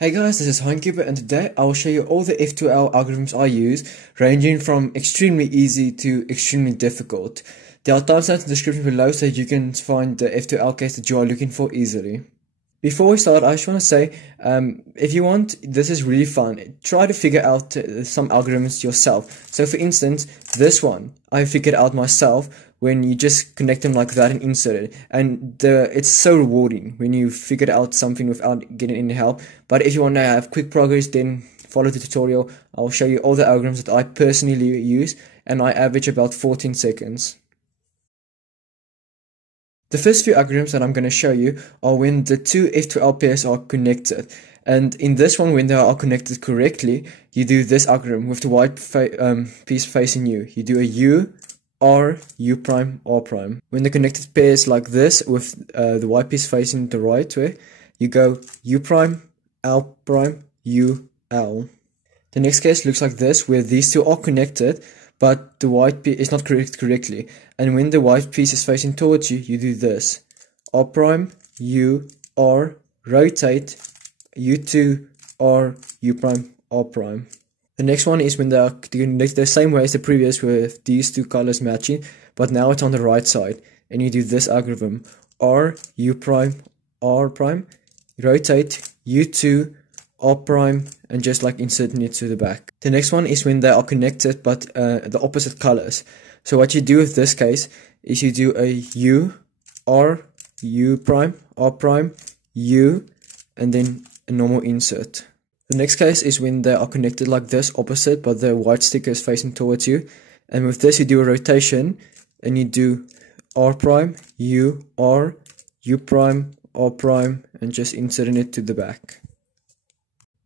Hey guys, this is Homekeeper, and today I will show you all the F2L algorithms I use, ranging from extremely easy to extremely difficult. There are timestamps in the description below so you can find the F2L case that you are looking for easily. Before we start, I just want to say, if you want, this is really fun. Try to figure out some algorithms yourself. So for instance, this one, I figured out myself when you just connect them like that and insert it. And it's so rewarding when you figure out something without getting any help. But if you want to have quick progress, then follow the tutorial. I'll show you all the algorithms that I personally use, and I average about 14 seconds. The first few algorithms that I'm going to show you are when the two F2L pairs are connected. And in this one, when they are connected correctly, you do this algorithm with the white piece facing you. You do a U, R, U prime, R prime. When the connected pair is like this, with the white piece facing the right way, you go U prime, L prime, U, L. The next case looks like this, where these two are connected, but the white piece is not connected correctly. And when the white piece is facing towards you, you do this. R prime, U, R, rotate, U2, R, U prime, R prime. The next one is when they are connected the same way as the previous, with these two colors matching, but now it's on the right side. And you do this algorithm. R, U prime, R prime, rotate, U2, R prime, and just like inserting it to the back. The next one is when they are connected but the opposite colors. So what you do with this case is you do a U, R, U prime, R prime, U, and then a normal insert. The next case is when they are connected like this, opposite, but the white sticker is facing towards you. And with this you do a rotation, and you do R prime, U, R, U prime, R prime, and just inserting it to the back.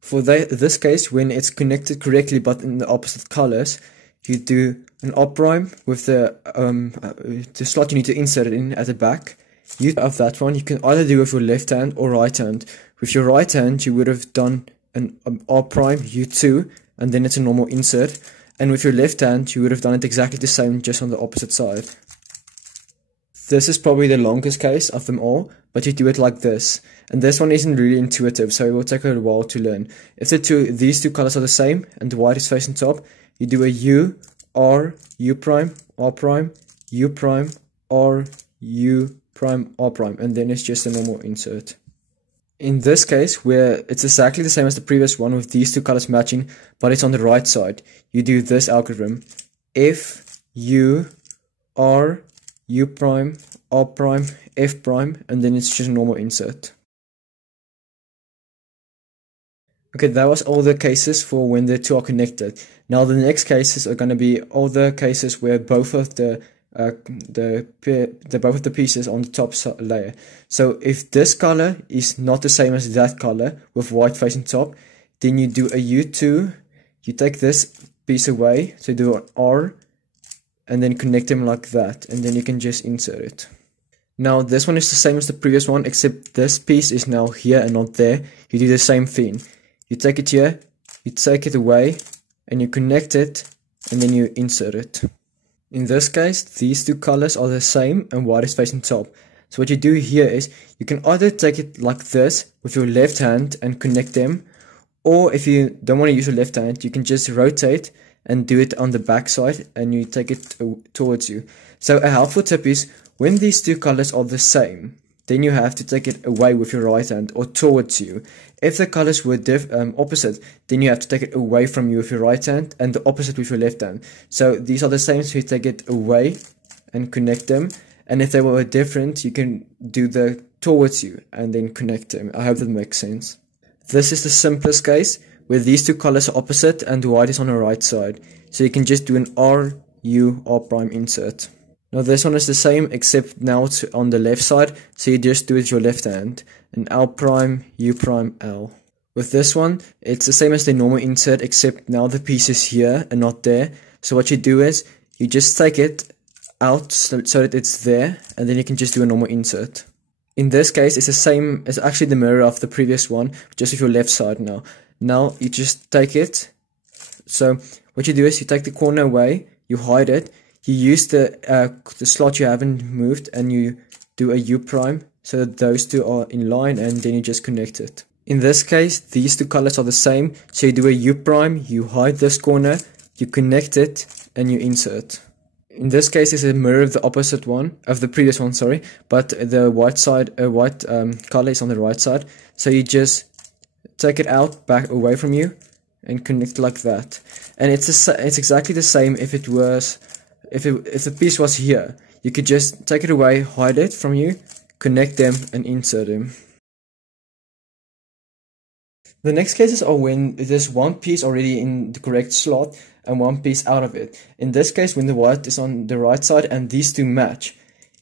For this case, when it's connected correctly but in the opposite colors, you do an R prime with the slot you need to insert it in at the back. You have that one. You can either do it with your left hand or right hand. With your right hand, you would have done an R prime, U2, and then it's a normal insert. And with your left hand, you would have done it exactly the same, just on the opposite side. This is probably the longest case of them all, but you do it like this. And this one isn't really intuitive, so it will take a while to learn. If these two colors are the same and the white is facing top, you do a U, R, U prime, R prime, U prime, R, U prime, R prime, and then it's just a normal insert. In this case, where it's exactly the same as the previous one with these two colors matching, but it's on the right side, you do this algorithm. F, U, R, U prime, R prime, F prime, and then it's just a normal insert. Okay, that was all the cases for when the two are connected. Now the next cases are going to be all the cases where both of the pieces on the top layer. So if this color is not the same as that color with white facing top, then you do a U2, you take this piece away, so you do an R, and then connect them like that, and then you can just insert it. Now this one is the same as the previous one, except this piece is now here and not there. You do the same thing. You take it here, you take it away, and you connect it, and then you insert it. In this case, these two colors are the same and white is facing top. So what you do here is, you can either take it like this with your left hand and connect them, or if you don't want to use your left hand, you can just rotate and do it on the back side, and you take it towards you. So a helpful tip is, when these two colors are the same, then you have to take it away with your right hand or towards you. If the colors were opposite, then you have to take it away from you with your right hand and the opposite with your left hand. So these are the same, so you take it away and connect them. And if they were different, you can do the towards you and then connect them. I hope that makes sense. This is the simplest case, where these two colors are opposite and the white is on the right side. So you can just do an R, U, R prime insert. Now this one is the same, except now it's on the left side, so you just do it with your left hand. An L prime, U prime, L. With this one, it's the same as the normal insert, except now the piece is here and not there. So what you do is, you just take it out so that it's there, and then you can just do a normal insert. In this case, it's the same, it's actually the mirror of the previous one, just with your left side now. Now you just take it, so what you do is, you take the corner away, you hide it, you use the slot you haven't moved, and you do a U prime, so that those two are in line, and then you just connect it. In this case, these two colors are the same, so you do a U prime, you hide this corner, you connect it, and you insert. In this case, it's a mirror of the opposite one, of the previous one, sorry, but the white color is on the right side, so you just take it out, back away from you, and connect like that. And it's exactly the same if the piece was here. You could just take it away, hide it from you, connect them, and insert them. The next cases are when there's one piece already in the correct slot and one piece out of it. In this case, when the white is on the right side and these two match,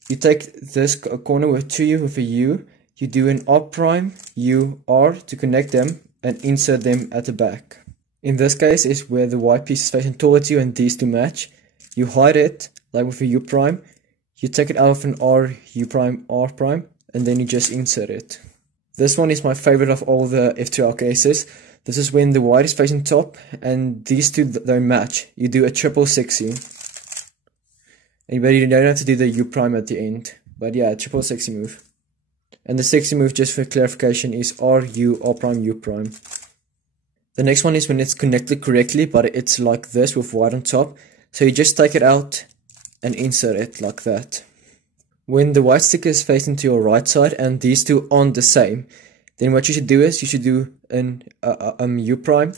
you take this corner with a U, you do an R prime, U, R to connect them and insert them at the back. In this case is where the white piece is facing towards you and these two match. You hide it, like with a U prime, you take it out of an R, U prime, R prime, and then you just insert it. This one is my favorite of all the F2L cases. This is when the white is facing top and these two don't match. You do a triple 60. But you don't have to do the U prime at the end. But yeah, triple 60 move. And the 60 move, just for clarification, is R, U, R prime, U prime. The next one is when it's connected correctly, but it's like this with white on top. So you just take it out and insert it like that. When the white sticker is facing to your right side and these two aren't the same, then what you should do is you should do an U prime,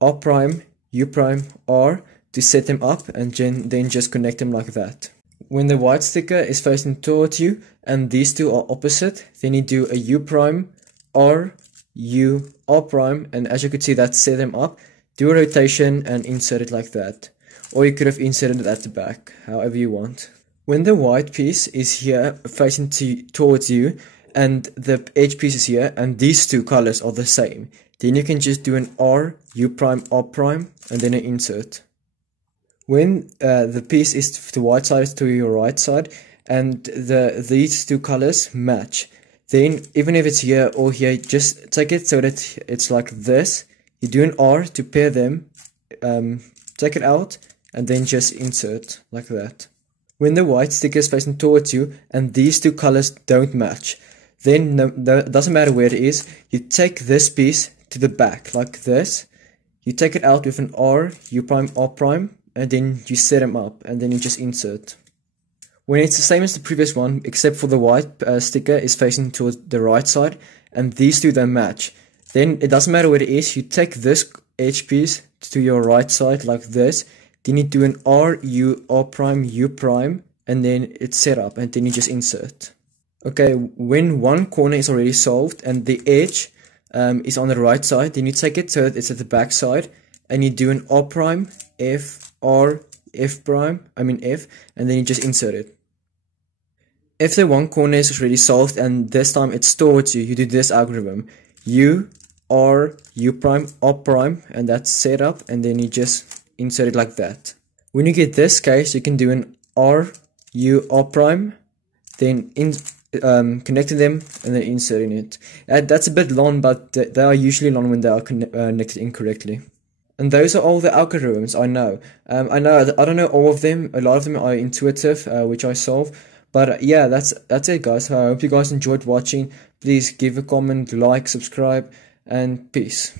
R prime, U prime, R to set them up and then just connect them like that. When the white sticker is facing towards you and these two are opposite, then you do a U prime, R, U, R prime, and as you can see that set them up. Do a rotation and insert it like that. Or you could have inserted it at the back, however you want. When the white piece is here facing towards you and the edge piece is here and these two colors are the same, then you can just do an R, U prime, R prime, and then an insert. When the piece is to the white side is to your right side and these two colors match, then even if it's here or here, just take it so that it's like this. You do an R to pair them, take it out, and then just insert like that. When the white sticker is facing towards you and these two colors don't match, then it doesn't matter where it is, you take this piece to the back like this, you take it out with an R, U prime, R prime, and then you set them up and then you just insert. When it's the same as the previous one, except for the white sticker is facing towards the right side and these two don't match, then it doesn't matter where it is, you take this edge piece to your right side like this, then you do an R, U, R prime, U prime, and then it's set up, and then you just insert. Okay, when one corner is already solved and the edge is on the right side, then you take it so it's at the back side, and you do an R prime, F, R, F prime, F, and then you just insert it. If the one corner is already solved and this time it's towards you, you do this algorithm. U, R, U prime, R prime, and that's set up, and then you just insert it like that. When you get this case, you can do an R, U, R prime, then connecting them and then inserting it. That's a bit long, but they are usually long when they are connected incorrectly. And those are all the algorithms I know. I don't know all of them. A lot of them are intuitive, which I solve. But yeah, that's it, guys. I hope you guys enjoyed watching. Please give a comment, like, subscribe, and peace.